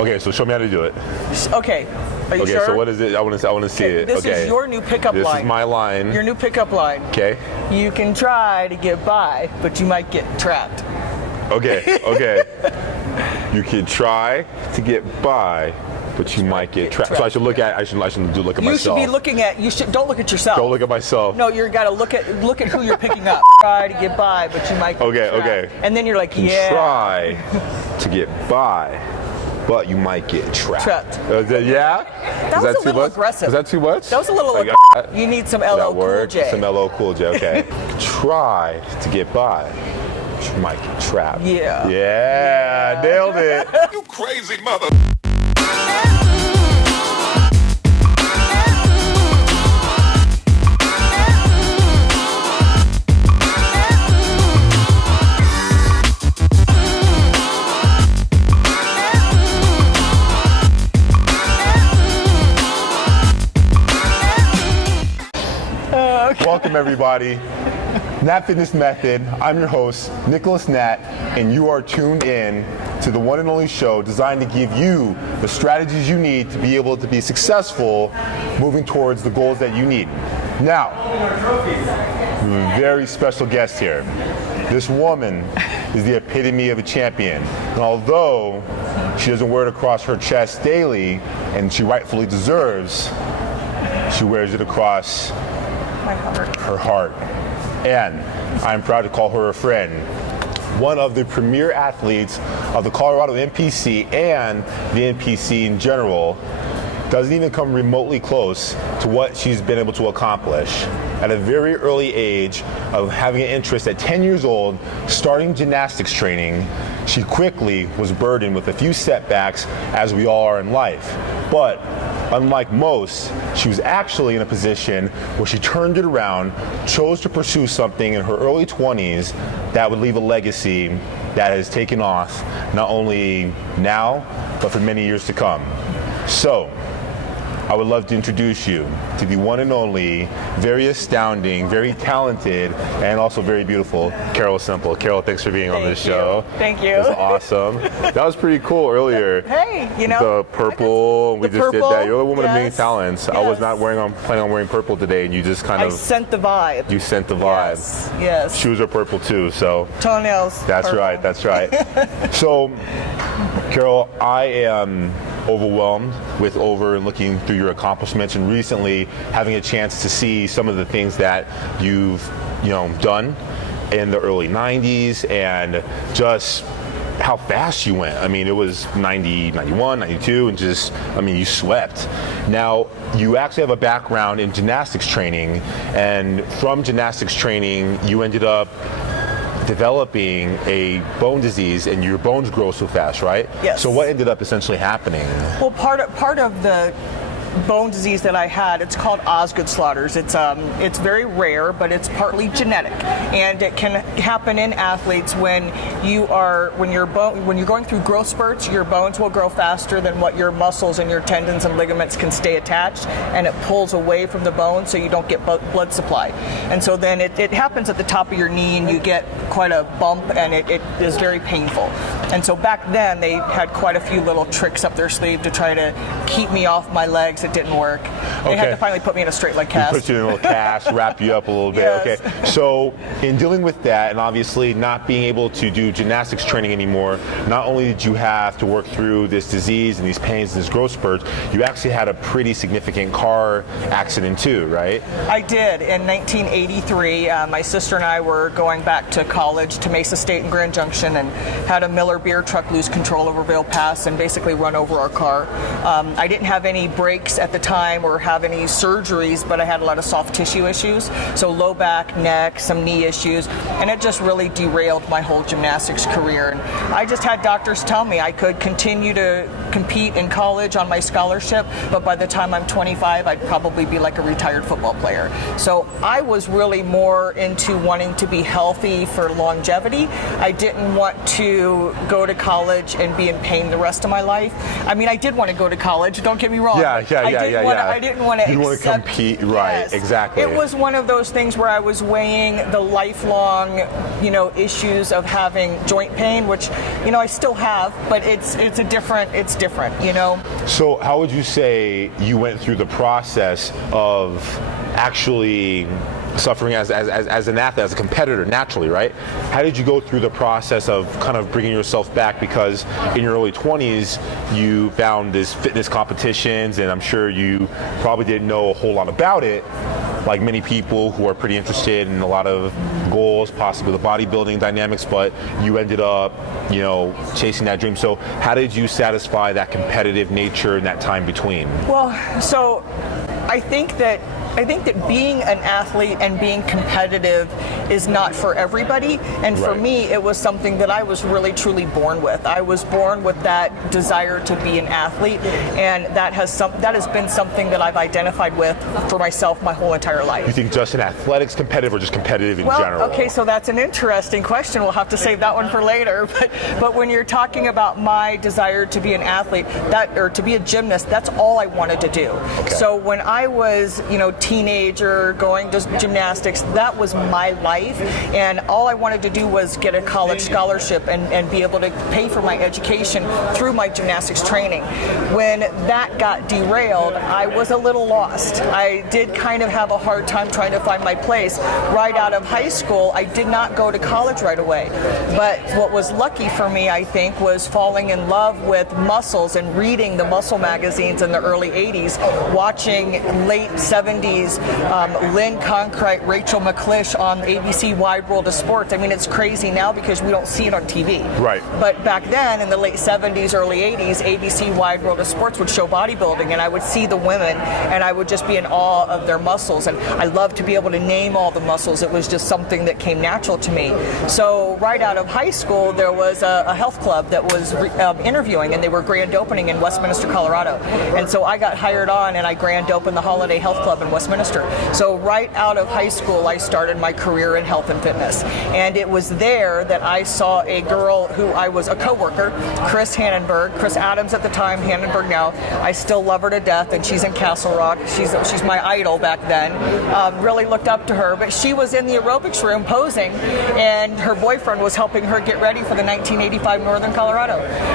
Okay, so show me how to do it. Okay. Are you sure? So what is it? I want to see it. This is your new pickup line. This is my line. Your new pickup line. Okay. You can try to get by, but you might get trapped. Okay. You can try to get by, but you might get trapped. So I should look at. I should look at myself. You should be looking at. Don't look at yourself. Don't look at myself. No, you got to look at who you're picking up. Try to get by, but you might get trapped. Okay. And then you're like, yeah. Try to get by, but you might get trapped. Yeah? That was a little aggressive. Is that too much? That was a little You need some LL Cool J. Some LL Cool J, okay. Try to get by, but you might get trapped. Yeah, nailed it. You crazy mother. Welcome everybody. Natt Fitness Method. I'm your host, Nicholas Natt, and you are tuned in to the one and only show designed to give you the strategies you need to be able to be successful moving towards the goals that you need. Now, we have a very special guest here. This woman is the epitome of a champion. And although she doesn't wear it across her chest daily, and she rightfully deserves, she wears it across her heart. And I'm proud to call her a friend. One of the premier athletes of the Colorado NPC and the NPC in general, doesn't even come remotely close to what she's been able to accomplish. At a very early age of having an interest at 10 years old, starting gymnastics training, she quickly was burdened with a few setbacks, as we all are in life. But unlike most, she was actually in a position where she turned it around, chose to pursue something in her early 20s that would leave a legacy that has taken off not only now, but for many years to come. So, I would love to introduce you to the one and only, very astounding, very talented, and also very beautiful Carol Semple. Carol, thanks for being on this show. Thank you. It was awesome. That was pretty cool earlier. Hey, you know. The purple, we just did that. You're a woman of many talents. Yes. I was not planning on wearing purple today, and you just kind of. I sent the vibe. You sent the vibe. Yes. Shoes are purple too, so. Toenails. That's purple. right, that's right. So, Carol, I am overwhelmed with looking through your accomplishments, and recently having a chance to see some of the things that you've done in the early 90s, and just how fast you went. I mean, it was 90, 91, 92, and just, you swept. Now, you actually have a background in gymnastics training, and from gymnastics training, you ended up developing a bone disease, and your bones grow so fast, right? Yes. So what ended up essentially happening? Well, part of the bone disease that I had, it's called Osgood-Schlatter's. It's very rare, but it's partly genetic, and it can happen in athletes when you're going through growth spurts. Your bones will grow faster than what your muscles and your tendons and ligaments can stay attached, and it pulls away from the bone, so you don't get blood supply. And so then it happens at the top of your knee, and you get quite a bump, and it is very painful. And so back then they had quite a few little tricks up their sleeve to try to keep me off my legs. It didn't work. They had to finally put me in a straight leg cast. Put you in a little cast, wrap you up a little bit. Yes. Okay. So in dealing with that, and obviously not being able to do gymnastics training anymore, not only did you have to work through this disease and these pains and this growth spurts, you actually had a pretty significant car accident too, right? I did. In 1983, my sister and I were going back to college to Mesa State and Grand Junction, and had a Miller beer truck lose control over Vail Pass and basically run over our car. I didn't have any brakes at the time or have any surgeries, but I had a lot of soft tissue issues, so low back, neck, some knee issues, and it just really derailed my whole gymnastics career. And I just had doctors tell me I could continue to compete in college on my scholarship, but by the time I'm 25, I'd probably be like a retired football player. So I was really more into wanting to be healthy for longevity. I didn't want to go to college and be in pain the rest of my life. I mean, I did want to go to college, don't get me wrong. Yeah, I didn't want to. You want to compete, right? Yes. Exactly. It was one of those things where I was weighing the lifelong, issues of having joint pain, which, I still have, but it's different. So how would you say you went through the process of actually suffering as an athlete, as a competitor, naturally, right? How did you go through the process of kind of bringing yourself back? Because in your early 20s, you found this fitness competitions, and I'm sure you probably didn't know a whole lot about it, like many people who are pretty interested in a lot of goals, possibly the bodybuilding dynamics, but you ended up, chasing that dream. So how did you satisfy that competitive nature in that time between? Well, so I think that being an athlete and being competitive is not for everybody, and for me it was something that I was really truly born with. I was born with that desire to be an athlete, and that has been something that I've identified with for myself my whole entire life. You think just in athletics competitive, or just competitive in general? Okay, so that's an interesting question. We'll have to save that one for later. But when you're talking about my desire to be an athlete, or to be a gymnast, that's all I wanted to do. Okay. So when I was, teenager going to gymnastics, that was my life, and all I wanted to do was get a college scholarship and be able to pay for my education through my gymnastics training. When that got derailed, I was a little lost. I did kind of have a hard time trying to find my place. Right out of high school, I did not go to college right away, but what was lucky for me, I think, was falling in love with muscles and reading the muscle magazines in the early 80s, watching late 70s Lynn Concrete, Rachel McClish on ABC Wide World of Sports. I mean, it's crazy now because we don't see it on TV. Right. But back then, in the late 70s, early 80s, ABC Wide World of Sports would show bodybuilding, and I would see the women, and I would just be in awe of their muscles. And I loved to be able to name all the muscles. It was just something that came natural to me. So right out of high school, there was a health club that was interviewing, and they were grand opening in Westminster, Colorado. And so I got hired on, and I grand opened the Holiday Health Club in Westminster. So right out of high school, I started my career in health and fitness. And it was there that I saw a girl who I was a coworker, Chris Adams at the time, Hannenberg now. I still love her to death, and she's in Castle Rock. She's my idol back then. Really looked up to her, but she was in the aerobics room posing, and her boyfriend was helping her get ready for the 1985 Northern Colorado.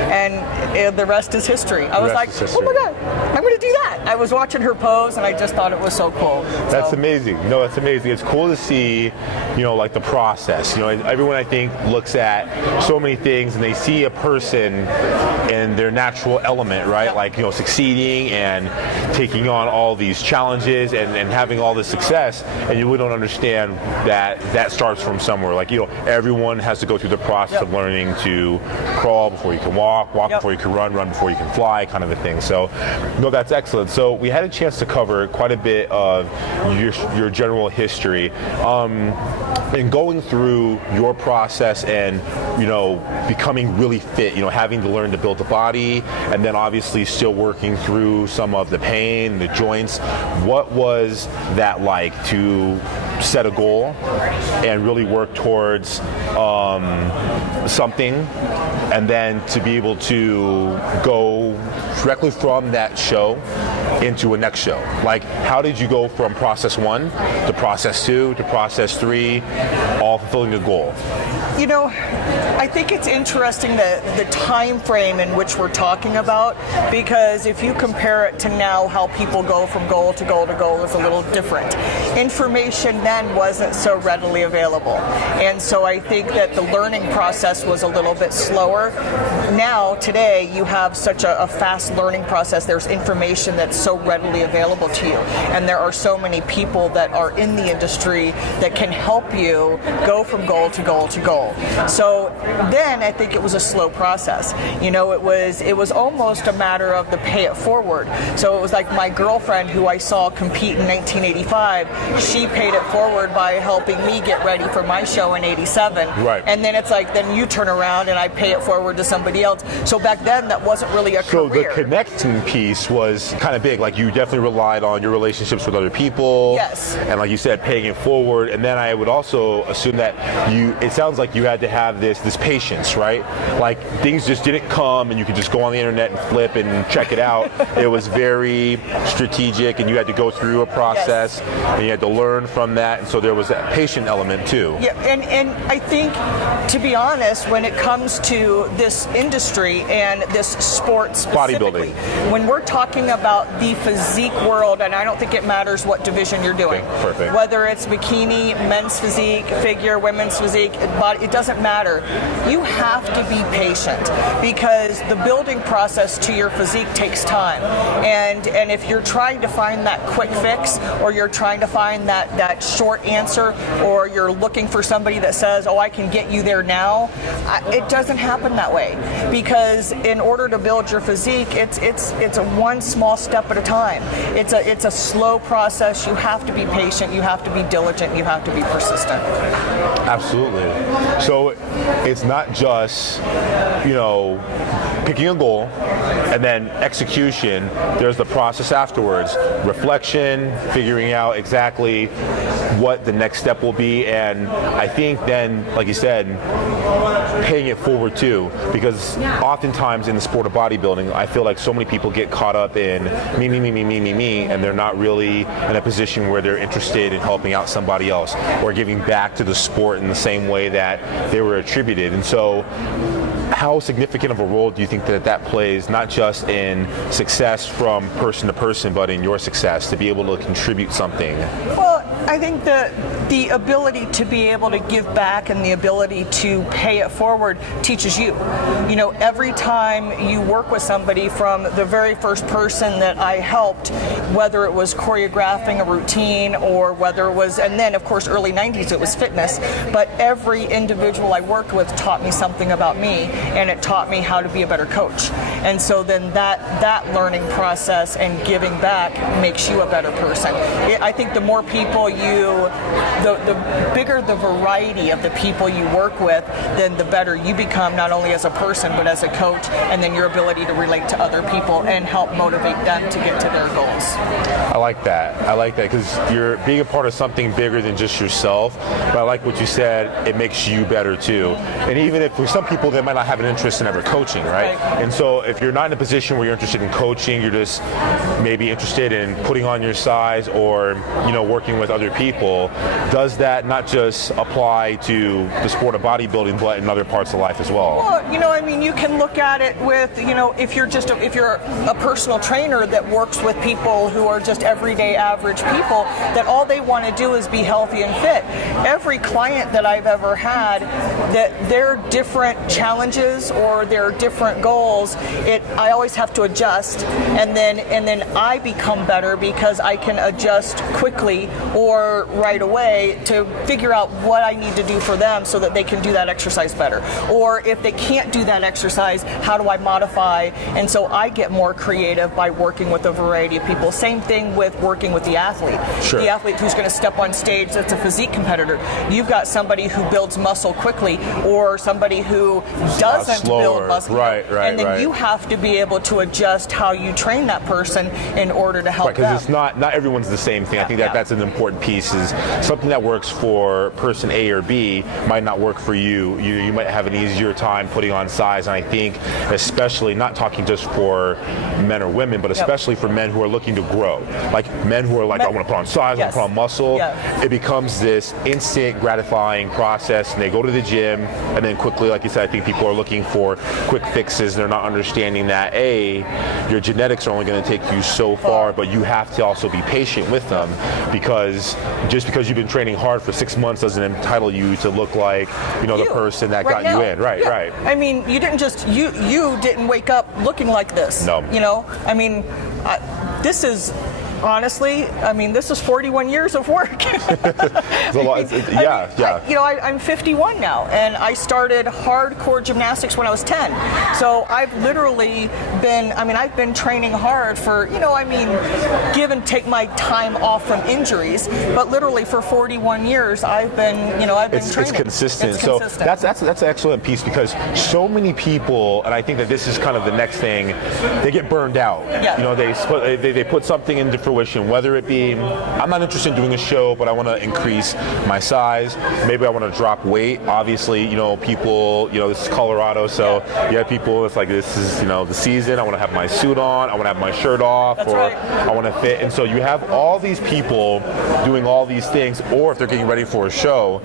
And the rest is history. I was like, oh my God, I'm going to do that. I was watching her pose, and I just thought it was so cool. That's amazing. No, that's amazing. It's cool to see, like the process. Everyone I think looks at so many things and they see a person in their natural element, right? Yep. Like, succeeding and taking on all these challenges and having all this success, and you really don't understand that starts from somewhere. Like, everyone has to go through the process of learning to crawl before you can walk before you can run before you can fly, kind of a thing. So, no, that's excellent. So we had a chance to cover quite a bit of your general history. In going through your process and becoming really fit, having to learn to build a body, and then obviously still working through some of the pain, the joints, what was that like to set a goal and really work towards something, and then to be able to go directly from that show into a next show? Like, how did you go from process 1 to process 2 to process 3, all fulfilling a goal? I think it's interesting the time frame in which we're talking about, because if you compare it to now, how people go from goal to goal to goal is a little different. Information then wasn't so readily available, and so I think that the learning process was a little bit slower. Now, today, you have such a fast learning process. There's information that's so readily available to you, and there are so many people that are in the industry that can help you go from goal to goal to goal. So then I think it was a slow process. It was almost a matter of the pay it forward. So it was like my girlfriend, who I saw compete in 1985, she paid it forward by helping me get ready for my show in 87. Right. And then it's like, then you turn around and I pay it forward to somebody else. So back then that wasn't really a career. So the connecting piece was kind of big. Like, you definitely relied on your relationships with other people. Yes. And like you said, paying it forward. And then I would also assume that it sounds like like you had to have this patience, right? Like things just didn't come and you could just go on the internet and flip and check it out. It was very strategic, and you had to go through a process, and you had to learn from that, and so there was that patient element too. Yeah, and I think, to be honest, when it comes to this industry and this sport specifically, bodybuilding, when we're talking about the physique world, and I don't think it matters what division you're doing, okay, perfect. Whether it's bikini, men's physique, figure, women's physique, body, it doesn't matter. You have to be patient, because the building process to your physique takes time, and if you're trying to find that quick fix, or you're trying to find that short answer, or you're looking for somebody that says, oh, I can get you there now, it doesn't happen that way, because in order to build your physique, it's a one small step at a time. It's a slow process. You have to be patient, you have to be diligent, you have to be persistent. Absolutely. So it's not just, picking a goal and then execution. There's the process afterwards, reflection, figuring out exactly what the next step will be, and I think then, like you said, paying it forward too, because oftentimes in the sport of bodybuilding, I feel like so many people get caught up in me, and they're not really in a position where they're interested in helping out somebody else or giving back to the sport in the same way that they were attributed. And so how significant of a role do you think that plays, not just in success from person to person, but in your success, to be able to contribute something? Well, I think the ability to be able to give back and the ability to pay it forward teaches you. Every time you work with somebody, from the very first person that I helped, whether it was choreographing a routine or whether it was, and then of course early 90s it was fitness, but every individual I worked with taught me something about me, and it taught me how to be a better coach. And so then that learning process and giving back makes you a better person. I think the more people the bigger the variety of the people you work with, then the better you become, not only as a person but as a coach, and then your ability to relate to other people and help motivate them to get to their goals. I like that because you're being a part of something bigger than just yourself. But I like what you said, it makes you better too. And even if for some people they might not have an interest in ever coaching, right? And so if you're not in a position where you're interested in coaching, you're just maybe interested in putting on your size or working with other people, does that not just apply to the sport of bodybuilding but in other parts of life as well? Well, you can look at it with, if you're a personal trainer that works with people who are just everyday average people, that all they want to do is be healthy and fit. Every client that I've ever had, that their different challenges or their different goals, I always have to adjust, and then I become better because I can adjust quickly or right away to figure out what I need to do for them so that they can do that exercise better. Or if they can't do that exercise, how do I modify? And so I get more creative by working with a variety of people. Same thing with working with the athlete. Sure. The athlete who's going to step on stage that's a physique competitor. You've got somebody who builds muscle quickly, or somebody who doesn't build muscle. Right. And then you have to be able to adjust how you train that person in order to help them. Because it's not everyone's the same thing. I think that's an important piece. Is something that works for person A or B might not work for you. You might have an easier time putting on size. And I think especially, not talking just for men or women, but especially for men who are looking to grow. Like men who are like, I want to put on size, I want to put on muscle. It becomes this instant gratifying process, and they go to the gym, and then quickly, like you said, I think people are looking for quick fixes. They're not understanding that your genetics are only going to take you so far, but you have to also be patient with them, because just because you've been training hard for 6 months doesn't entitle you to look like the person that got you in. Right. I mean, you didn't just you didn't wake up looking like this. No. This is honestly, this is 41 years of work. It's a lot. I'm 51 now, and I started hardcore gymnastics when I was 10. So I've literally been, I've been training hard for, give and take my time off from injuries, but literally for 41 years, I've been training. It's consistent. So that's an excellent piece, because so many people, and I think that this is kind of the next thing, they get burned out. Yeah. They put something in for fruition, whether it be, I'm not interested in doing a show, but I want to increase my size. Maybe I want to drop weight. Obviously, people, this is Colorado, so you have people, it's like, this is, the season. I want to have my suit on. I want to have my shirt off. That's or right. I want to fit. And so you have all these people doing all these things, or if they're getting ready for a show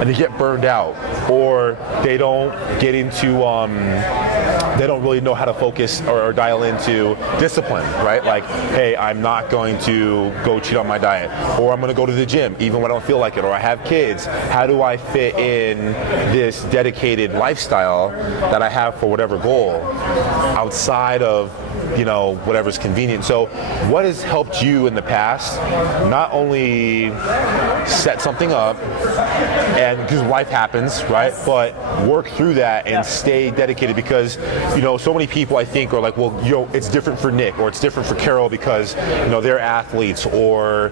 and they get burned out, or they don't get into, they don't really know how to focus or dial into discipline, right? Like, hey, I'm not going to go cheat on my diet, or I'm going to go to the gym even when I don't feel like it, or I have kids. How do I fit in this dedicated lifestyle that I have for whatever goal outside of whatever's convenient? So what has helped you in the past not only set something up, and because life happens, right, but work through that and stay dedicated? Because so many people, I think, are like, well, it's different for Nick, or it's different for Carol because they're athletes, or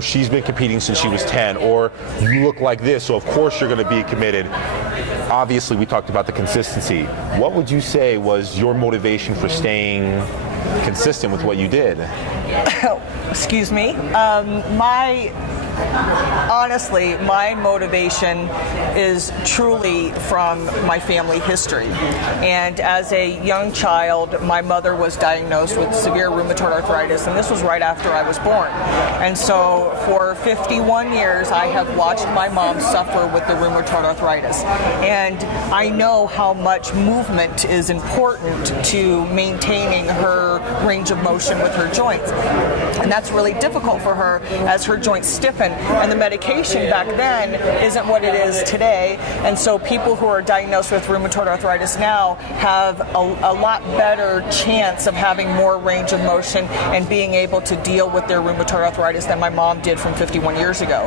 she's been competing since she was 10, or you look like this, so of course you're going to be committed. Obviously, we talked about the consistency. What would you say was your motivation for staying consistent with what you did? Excuse me. Honestly, my motivation is truly from my family history. And as a young child, my mother was diagnosed with severe rheumatoid arthritis, and this was right after I was born. And so for 51 years, I have watched my mom suffer with the rheumatoid arthritis. And I know how much movement is important to maintaining her range of motion with her joints. And that's really difficult for her as her joints stiffen. And the medication back then isn't what it is today. And so people who are diagnosed with rheumatoid arthritis now have a lot better chance of having more range of motion and being able to deal with their rheumatoid arthritis than my mom did from 51 years ago.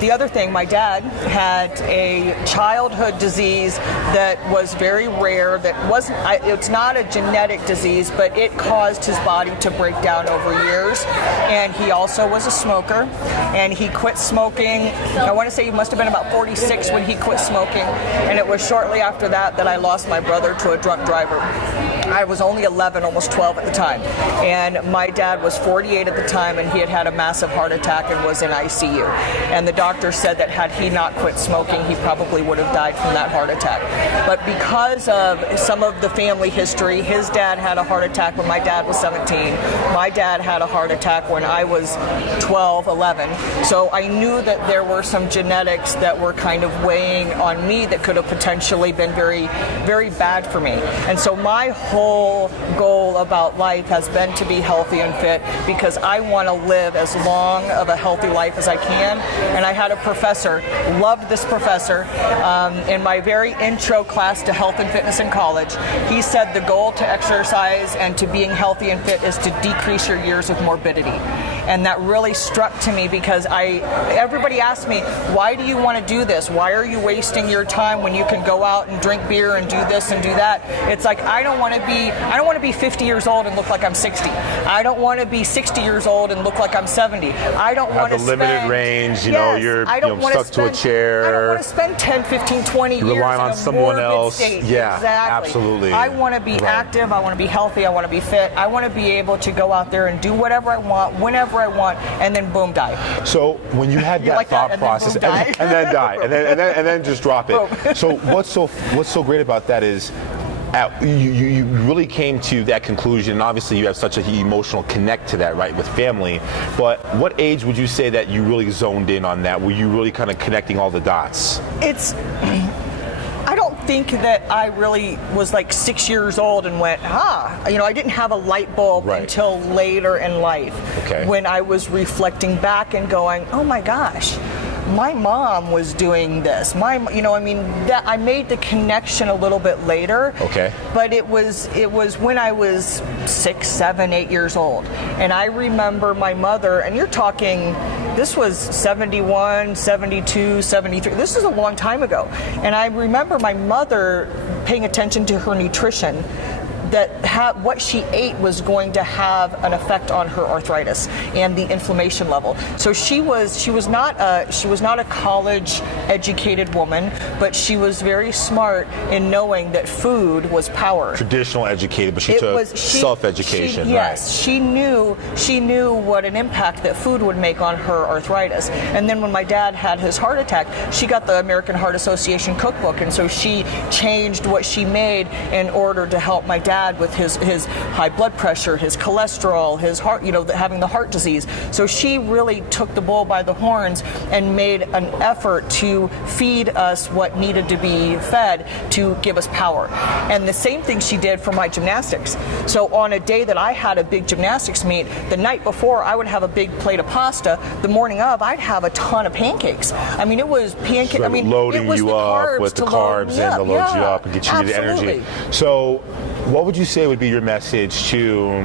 The other thing, my dad had a childhood disease that was very rare, that wasn't, it's not a genetic disease, but it caused his body to break down over years. And he also was a smoker, and he quit smoking. I want to say he must have been about 46 when he quit smoking, and it was shortly after that I lost my brother to a drunk driver. I was only 11, almost 12 at the time, and my dad was 48 at the time, and he had a massive heart attack and was in ICU. And the doctor said that had he not quit smoking, he probably would have died from that heart attack. But because of some of the family history, his dad had a heart attack when my dad was 17. My dad had a heart attack when I was 12, 11. So I knew that there were some genetics that were kind of weighing on me that could have potentially been very, very bad for me. And so my whole goal about life has been to be healthy and fit, because I want to live as long of a healthy life as I can. And I had a professor, loved this professor, in my very intro class to health and fitness in college. He said the goal to exercise and to being healthy and fit is to decrease your years of morbidity. And that really struck to me, because everybody asked me, why do you want to do this? Why are you wasting your time when you can go out and drink beer and do this and do that? It's like, I don't want to be 50 years old and look like I'm 60. I don't want to be 60 years old and look like I'm 70. I don't want to spend limited range, you're stuck to a chair. I don't want to spend 10, 15, 20 years relying on someone else. State. Yeah, exactly. Absolutely. I want to be active. I want to be healthy. I want to be fit. I want to be able to go out there and do whatever I want, whenever I want, and then boom, die. So when you had that like thought that, process, and then die, and then just drop it. So what's so great about that is, you really came to that conclusion, and obviously you have such an emotional connect to that, right, with family. But what age would you say that you really zoned in on that? Were you really kind of connecting all the dots? I don't think that I really was like 6 years old and went, I didn't have a light bulb until later in life, when I was reflecting back and going, oh my gosh, my mom was doing this. That I made the connection a little bit later. Okay. But it was when I was 6, 7, 8 years old. And I remember my mother, and you're talking, this was 71, 72, 73. This is a long time ago. And I remember my mother paying attention to her nutrition what she ate was going to have an effect on her arthritis and the inflammation level. So she was not a college educated woman, but she was very smart in knowing that food was power. Traditional educated, but she took self-education. Yes, she knew what an impact that food would make on her arthritis. And then when my dad had his heart attack, she got the American Heart Association cookbook, and so she changed what she made in order to help my dad with his high blood pressure, his cholesterol, his heart, having the heart disease. So she really took the bull by the horns and made an effort to feed us what needed to be fed to give us power. And the same thing she did for my gymnastics. So on a day that I had a big gymnastics meet, the night before I would have a big plate of pasta. The morning of, I'd have a ton of pancakes. I mean, it was pancake. So loading you up with the carbs and to load you up and get you the energy. So what would you say would be your message to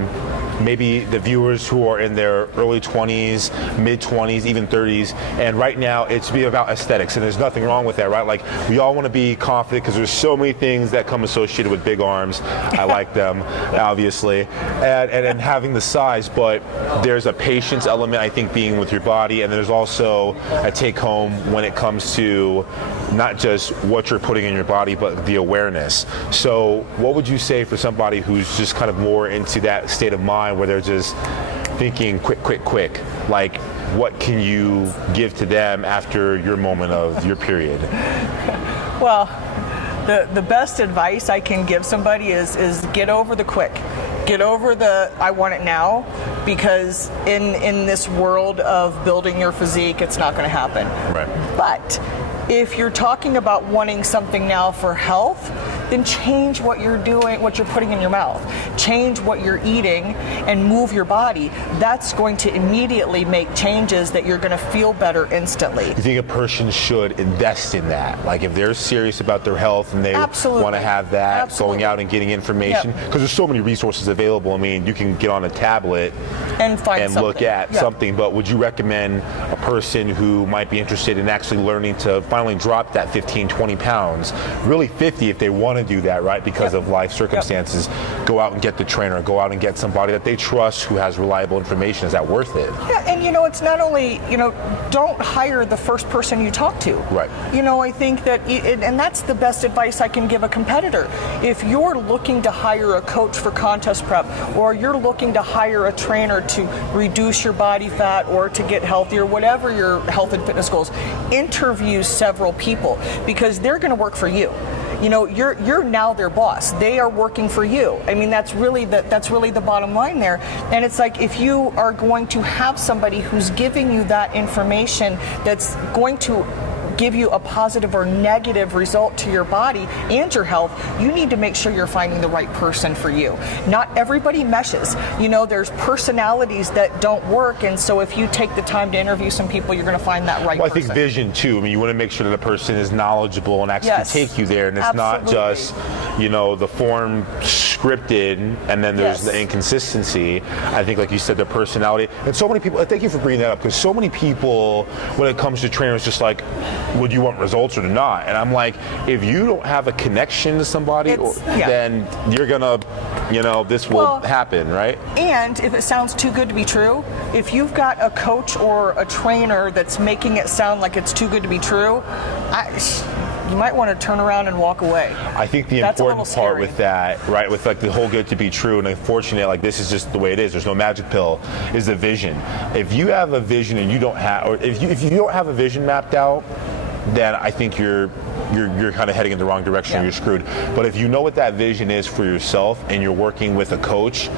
maybe the viewers who are in their early 20s, mid 20s, even 30s, and right now it's be about aesthetics, and there's nothing wrong with that, right? Like, we all want to be confident because there's so many things that come associated with big arms. I like them, obviously, and having the size, but there's a patience element, I think, being with your body, and there's also a take home when it comes to not just what you're putting in your body, but the awareness. So what would you say for somebody who's just kind of more into that state of mind where they're just thinking quick, like, what can you give to them after your moment of your period? Well, the best advice I can give somebody is get over the quick. Get over the I want it now, because in this world of building your physique, it's not going to happen. Right. But if you're talking about wanting something now for health, then change what you're doing, what you're putting in your mouth. Change what you're eating and move your body. That's going to immediately make changes that you're going to feel better instantly. You think a person should invest in that? Like, if they're serious about their health and they want to have that, going out and getting information, because there's so many resources available. I mean, you can get on a tablet and look at something, but would you recommend a person who might be interested in actually learning to finally drop that 15, 20 pounds, really 50 if they want to do that, right, because of life circumstances, go out and get the trainer, go out and get somebody that they trust who has reliable information? Is that worth it? Yeah, and it's not only, don't hire the first person you talk to. Right. I think that, and that's the best advice I can give a competitor. If you're looking to hire a coach for contest prep, or you're looking to hire a trainer to reduce your body fat or to get healthier, whatever your health and fitness goals, interview several people, because they're going to work for you. You're now their boss. They are working for you. I mean, that's really the bottom line there. And it's like, if you are going to have somebody who's giving you that information that's going to give you a positive or negative result to your body and your health, you need to make sure you're finding the right person for you. Not everybody meshes. There's personalities that don't work, and so if you take the time to interview some people, you're going to find that right person. I think vision too. I mean, you want to make sure that the person is knowledgeable and actually take you there, and it's not just, the form scripted and then there's the inconsistency. I think, like you said, the personality. And so many people, thank you for bringing that up, because so many people, when it comes to trainers, just like, would you want results or not? And I'm like, if you don't have a connection to somebody, then you're gonna, this will happen, right? And if it sounds too good to be true, if you've got a coach or a trainer that's making it sound like it's too good to be true, you might want to turn around and walk away. I think the important part with that, right, with like the whole good to be true, and unfortunately, like, this is just the way it is, there's no magic pill, is the vision. If you have a vision and you don't have, or if you don't have a vision mapped out, then I think you're kind of heading in the wrong direction, you're screwed. But if you know what that vision is for yourself and you're working with a coach,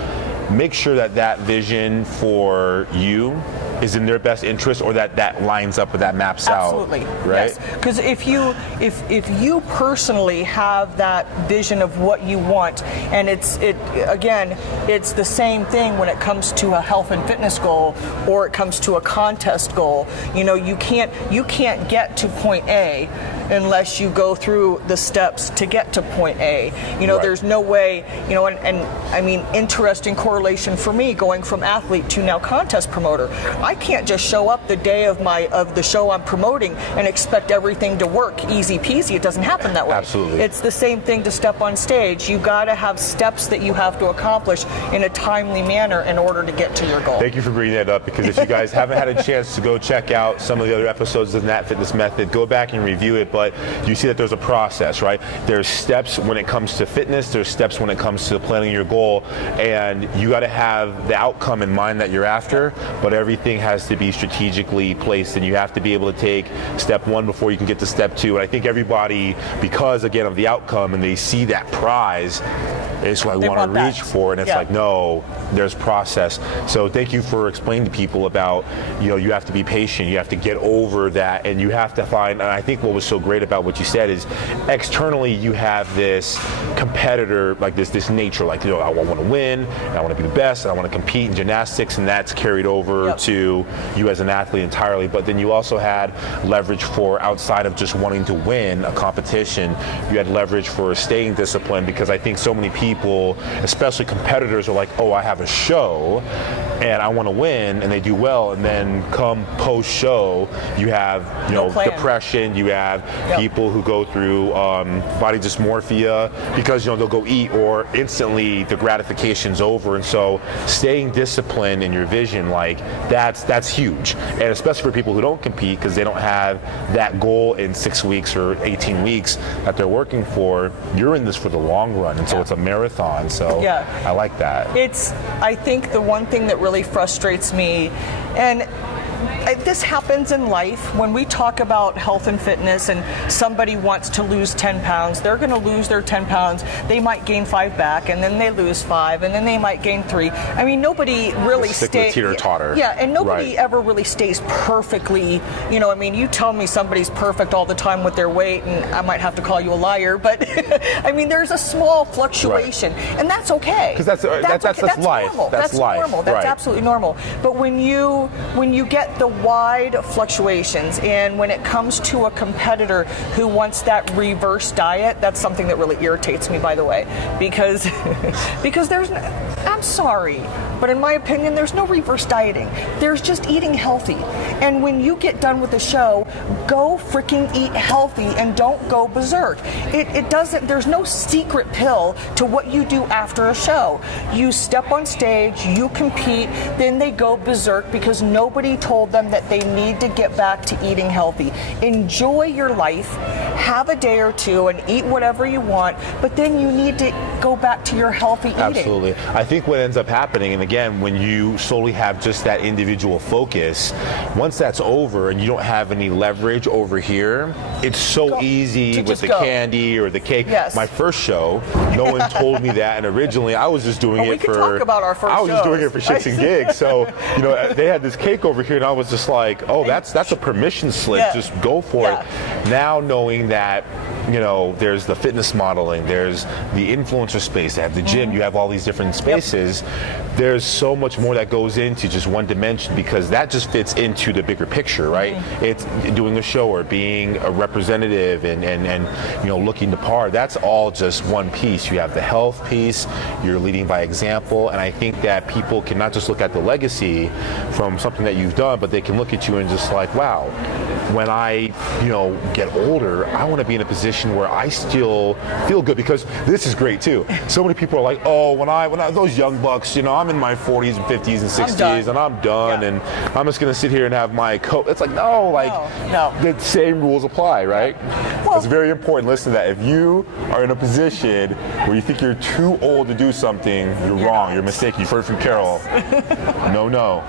make sure that vision for you is in their best interest, or that lines up with that maps Absolutely. Out. Right? Yes. Because if you personally have that vision of what you want, and it's the same thing when it comes to a health and fitness goal, or it comes to a contest goal. You can't get to point A unless you go through the steps to get to point A. Right. There's no way, and I mean, interesting correlation for me going from athlete to now contest promoter. I can't just show up the day of the show I'm promoting and expect everything to work easy peasy. It doesn't happen that way. Absolutely. It's the same thing to step on stage. You got to have steps that you have to accomplish in a timely manner in order to get to your goal. Thank you for bringing that up, because if you guys haven't had a chance to go check out some of the other episodes of the Natt Fitness Method, go back and review it, but you see that there's a process, right? There's steps when it comes to fitness, there's steps when it comes to planning your goal, and you got to have the outcome in mind that you're after, but everything has to be strategically placed, and you have to be able to take step one before you can get to step two. And I think everybody, because again of the outcome, and they see that prize, it's what I want to reach for, and it's like, no, there's process. So thank you for explaining to people about, you have to be patient, you have to get over that, and you have to find, and I think what was so great about what you said is, externally you have this competitor, like this nature, like, I want to win, and I want to be the best, and I want to compete in gymnastics, and that's carried over to you as an athlete entirely. But then you also had leverage for, outside of just wanting to win a competition, you had leverage for staying disciplined, because I think so many people, especially competitors, are like, oh, I have a show and I want to win, and they do well, and then come post-show, you have depression, you have people who go through body dysmorphia because they'll go eat, or instantly the gratification's over. And so staying disciplined in your vision, like that's huge, and especially for people who don't compete, because they don't have that goal in 6 weeks or 18 weeks that they're working for. You're in this for the long run, and so it's a marathon. So I like that. I think the one thing that really frustrates me, and this happens in life, when we talk about health and fitness and somebody wants to lose 10 pounds, they're going to lose their 10 pounds. They might gain 5 back, and then they lose 5, and then they might gain 3. I mean, nobody really stays. Teeter-totter. Yeah, and nobody ever really stays perfectly. You tell me somebody's perfect all the time with their weight, and I might have to call you a liar, but I mean, there's a small fluctuation, and that's okay. Because that's life. Normal. That's life. Normal. That's absolutely normal. But when you get the wide fluctuations, and when it comes to a competitor who wants that reverse diet, that's something that really irritates me, by the way, because I'm sorry, but in my opinion, there's no reverse dieting. There's just eating healthy. And when you get done with the show, go freaking eat healthy and don't go berserk. There's no secret pill to what you do after a show. You step on stage, you compete, then they go berserk because nobody told them that they need to get back to eating healthy. Enjoy your life, have a day or two and eat whatever you want, but then you need to go back to your healthy eating. Absolutely. I think what ends up happening, and again, when you solely have just that individual focus, once that's over and you don't have any leverage over here, it's so easy with the candy or the cake. Yes. My first show, no one told me that, and originally I was just doing it for. We can talk about our first shows. Just doing it for shits and gigs. So they had this cake over here, and I was just like, oh, that's a permission slip. Yeah. Just go for it. Now knowing that, there's the fitness modeling, there's the influencer space, they have the gym, you have all these different spaces. There's so much more that goes into just one dimension, because that just fits into the bigger picture, right? It's doing a show or being a representative and looking the part. That's all just one piece. You have the health piece, you're leading by example, and I think that people can not just look at the legacy from something that you've done, but they can look at you and just like, wow, when I get older, I want to be in a position where I still feel good, because this is great too. So many people are like, oh, when I those young bucks, I'm in my 40s and 50s and 60s and I'm done, and I'm just going to sit here and have my coat. It's like, no, the same rules apply, right? Well, it's very important. Listen to that. If you are in a position where you think you're too old to do something, you're wrong. You're mistaken. You've heard from Carol. No.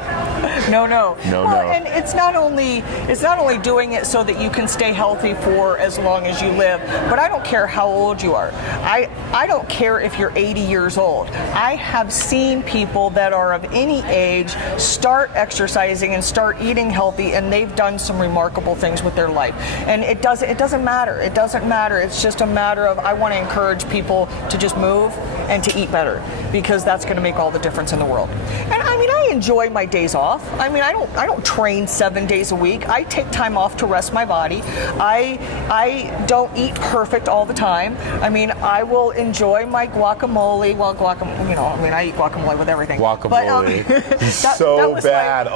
And it's not only doing it so that you can stay healthy for as long as you live, but I don't care how old you are. I don't care if you're 80 years old. I have seen people people that are of any age start exercising and start eating healthy, and they've done some remarkable things with their life. And it doesn't matter. It doesn't matter. It's just a matter of, I want to encourage people to just move and to eat better, because that's going to make all the difference in the world. And I mean, I enjoy my days off. I mean, I don't train 7 days a week. I take time off to rest my body. I don't eat perfect all the time. I mean, I will enjoy my guacamole. Well, I mean, I eat guacamole with everything. Guacamole. But, so bad.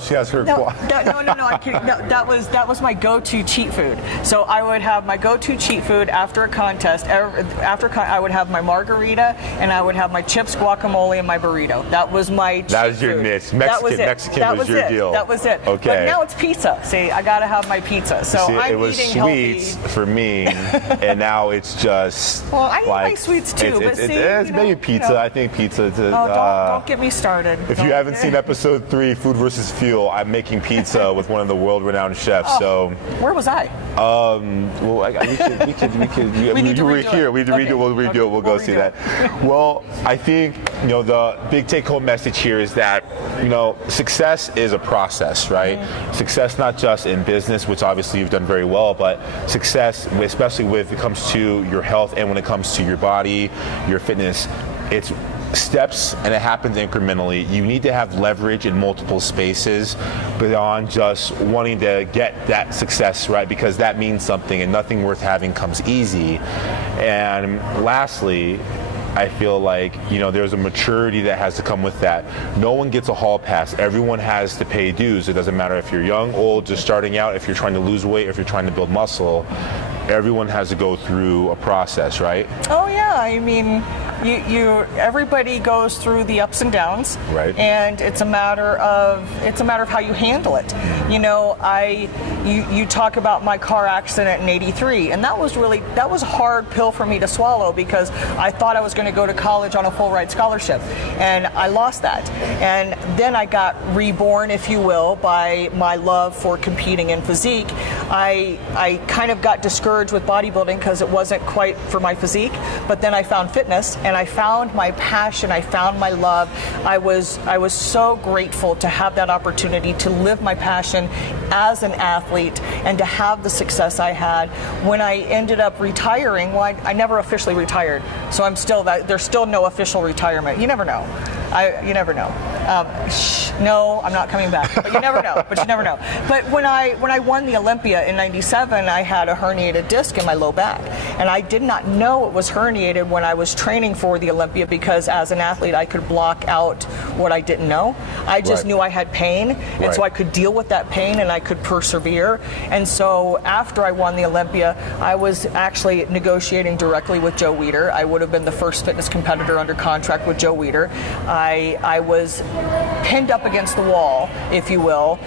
She has her No, that was my go-to cheat food. So I would have my go-to cheat food after a contest. I would have my margarita, and I would have my chips, guacamole, and my burrito. That was my cheat That was your food. niche. Mexican was your deal. That was it. Okay. But now it's pizza. See, I gotta have my pizza. So See, I'm it was eating sweets healthy. for me, and now it's just. Well, I eat like, my sweets too, but see, it's maybe pizza. I think pizza. Don't get me started. If you haven't seen episode 3, Food versus Fuel, I'm making pizza with one of the world-renowned chefs. So where was I? well, we could. You were here. We need to redo it. We'll redo it. We'll go see that. Well, I think the big take-home message here is that success is a process, right? Mm-hmm. Success not just in business, which obviously you've done very well, but success, especially when it comes to your health and when it comes to your body, your fitness, it's steps, and it happens incrementally. You need to have leverage in multiple spaces beyond just wanting to get that success, right? Because that means something, and nothing worth having comes easy. And lastly, I feel like there's a maturity that has to come with that. No one gets a hall pass. Everyone has to pay dues. It doesn't matter if you're young, old, just starting out, if you're trying to lose weight, if you're trying to build muscle. Everyone has to go through a process, right? Oh yeah, I mean, everybody goes through the ups and downs, right? And it's a matter of how you handle it. You talk about my car accident in '83, and that was a hard pill for me to swallow, because I thought I was going to go to college on a full ride scholarship, and I lost that. And then I got reborn, if you will, by my love for competing in physique. I kind of got discouraged with bodybuilding because it wasn't quite for my physique, but then I found fitness, and I found my passion, I found my love. I was so grateful to have that opportunity to live my passion as an athlete and to have the success I had. When I ended up retiring, well, I never officially retired, so I'm still there's still no official retirement. You never know. You never know. No, I'm not coming back. But you never know. But when I won the Olympia in '97, I had a herniated disc in my low back, and I did not know it was herniated when I was training for the Olympia, because as an athlete I could block out what I didn't know. I just knew I had pain, and so I could deal with that pain and I could persevere. And so after I won the Olympia, I was actually negotiating directly with Joe Weider. I would have been the first fitness competitor under contract with Joe Weider. I was pinned up against the wall, if you will.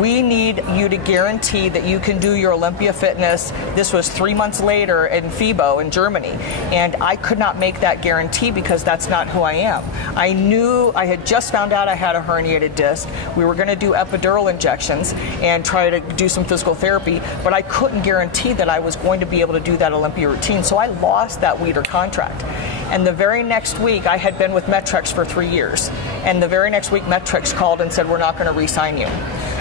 We need you to guarantee that you can do your Olympia fitness. This was 3 months later in FIBO in Germany, and I could not make that guarantee because that's not who I am. I knew I had just found out I had a herniated disc. We were going to do epidural injections and try to do some physical therapy, but I couldn't guarantee that I was going to be able to do that Olympia routine, so I lost that Weider contract. And the very next week, I had been with Metrex for 3 years. And the very next week, Metrex called and said, we're not going to re-sign you.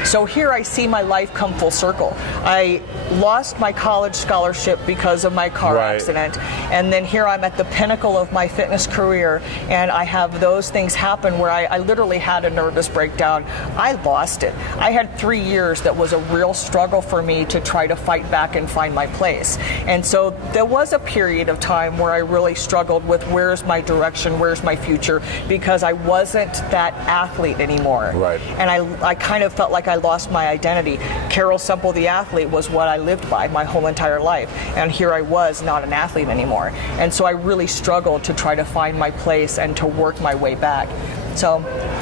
So here I see my life come full circle. I lost my college scholarship because of my car accident. And then here I'm at the pinnacle of my fitness career, and I have those things happen where I literally had a nervous breakdown. I lost it. I had 3 years that was a real struggle for me to try to fight back and find my place. And so there was a period of time where I really struggled with where's my direction, where's my future, because I wasn't that athlete anymore. Right. And I kind of felt like I lost my identity. Carol Semple, the athlete, was what I lived by my whole entire life. And here I was not an athlete anymore. And so I really struggled to try to find my place and to work my way back. So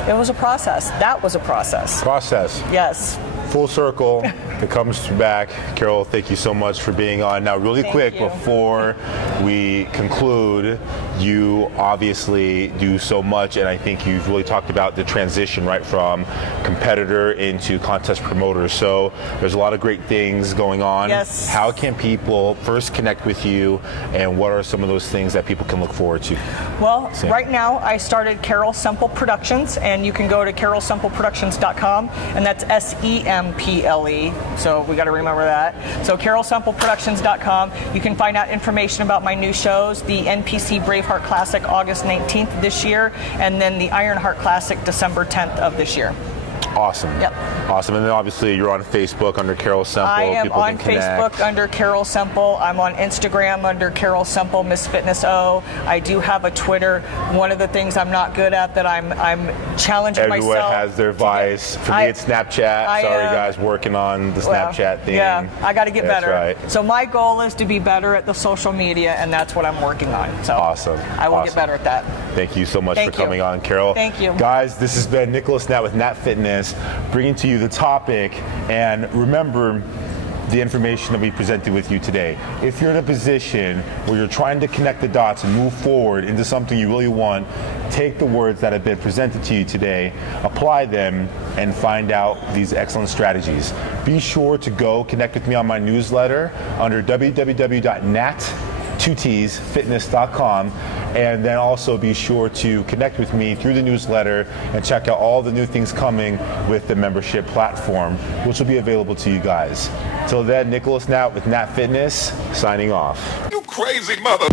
it was a process. That was a process. Yes. Full circle, it comes back. Carol, thank you so much for being on. Now, really quick, before we conclude, you obviously do so much, and I think you've really talked about the transition right from competitor into contest promoter. So there's a lot of great things going on. Yes. How can people first connect with you, and what are some of those things that people can look forward to? Well, right now I started Carol Semple Productions, and you can go to carolsempleproductions.com, and that's S-E-M-P-L-E, so we got to remember that. So carolsempleproductions.com. You can find out information about my new shows, the NPC Braveheart Classic August 19th this year, and then the Ironheart Classic December 10th of this year. Awesome. Yep. Awesome. And then obviously you're on Facebook under Carol Semple. I am People on can connect. Facebook under Carol Semple. I'm on Instagram under Carol Semple, Miss Fitness O. I do have a Twitter. One of the things I'm not good at that I'm challenging Everyone myself. has their vice. For me, it's Snapchat. Sorry, guys, working on the Snapchat thing. Yeah, I got to get That's better. right. So my goal is to be better at the social media, and that's what I'm working on. So Awesome. I will Awesome. get better at that. Thank you so much Thank for coming you. on, Carol. Thank you. Guys, this has been Nicholas Natt with Natt Fitness, bringing to you the topic. And remember the information that we presented with you today. If you're in a position where you're trying to connect the dots and move forward into something you really want, take the words that have been presented to you today, apply them, and find out these excellent strategies. Be sure to go connect with me on my newsletter under www.natt2tsfitness.com, and then also be sure to connect with me through the newsletter and check out all the new things coming with the membership platform, which will be available to you guys. Till then, Nicholas Natt with Natt Fitness, signing off. You crazy mother.